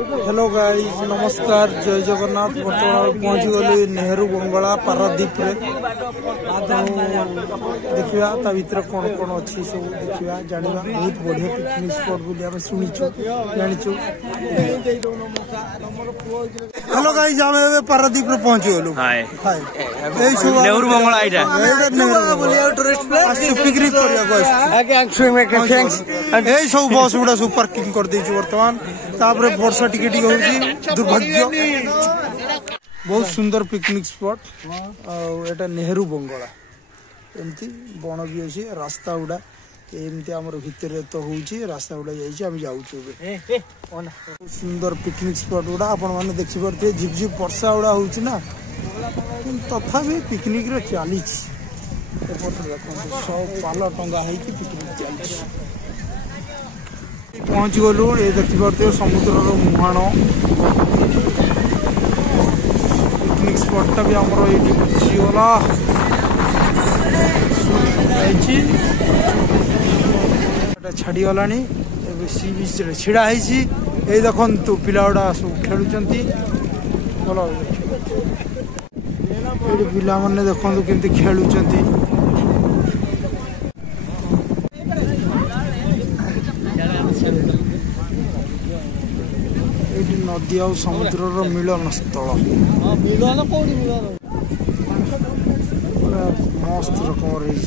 Hello guys नमस्कार जय जगन्नाथ बर्तमान पहुंची गली नेहरू बंगला पारादीप रे देखिया ता भीतर कौन कौन अच्छी सब देखिया जानिबा बहुत बढ़िया पिकनिक स्पॉट बोली हम सुनिछु जानिछु। हेलो गाइस हम पारादीप रे पहुंची गलु हाय हाय ए सब नेहरू बंगला आइटा नेहरू बोलिया टूरिस्ट प्लेस पिकनिक करिया गाइस आगे एक्चुअली में थैंक्स ए सब बस गुडा सब पार्किंग कर देछु वर्तमान तापर वर्षा टिके होउची दुर्भाग्य। बहुत सुंदर पिकनिक स्पॉट एटा नेहरू बंगला एमती बण भी अछि रास्ता उडा एमती हमर भितर तो होउची रास्ता उडा जाइची हम जाउछु सुंदर पिकनिक स्पॉट उडा आपण माने देखि परते झिप झिप वर्षा उडा होउची ना तथापि पिकनिक रे चालीच एपटर देखो सब पाला टंगा है कि पिकनिक चालीच पहुंच गलु ये देखि परते समुद्र रो मुहाण पिकनिक स्पॉट टा भी हमरो एठी बची होला छाड़ी गलानी सी बीच रे छिड़ा है देखन तो पिलाड़ा सब खेलुचंती बोलो ये पिला माने देखन केमती खेलुचंती नदी आ समुद्र मिलन स्थल मस्त रकम रही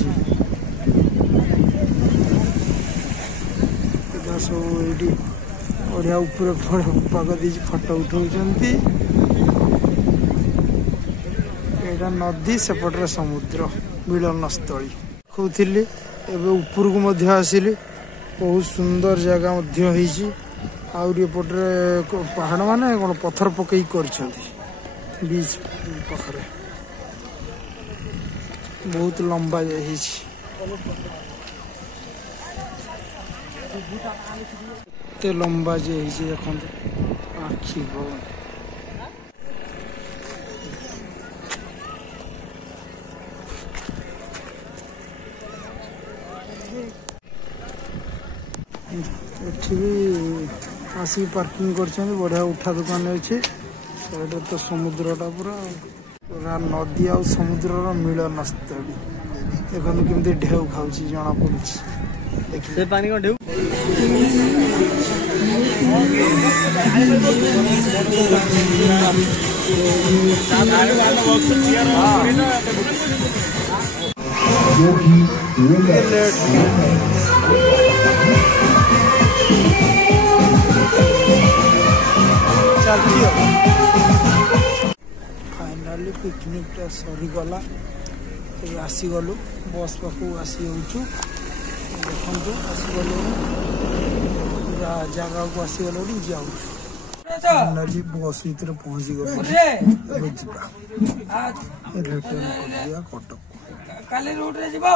सब ये बढ़िया ऊपर पाग दी फटो उठाउछंती एटा नदी सेपटे समुद्र मिलन स्थली कहूली एवं ऊपर को मध्य आसिली बहुत सुंदर जगह मध्य होइछि आउटे पहाड़ माने कौन पत्थर पकई कर बीच पाखरे बहुत लंबा जाते लंबा देख आखि आसी पार्किंग कर बढ़िया उठा दुकान अच्छे साइड तो समुद्रटा पूरा पूरा नदी आ समुद्र मिलन स्थली देखो केमती ढेउ खाऊ जना पड़ी पानी को ढेउ फाइनाली पिकनिक टा सरीगला आसीगलु बस पाखु आसी होचु देखु आसीगलु पूरा जगह को आसीगलु जाऊ फाइनाली बस भीतर पहुंची गलु रिटर्न कर दिया कटक काले रोड रे जीवा।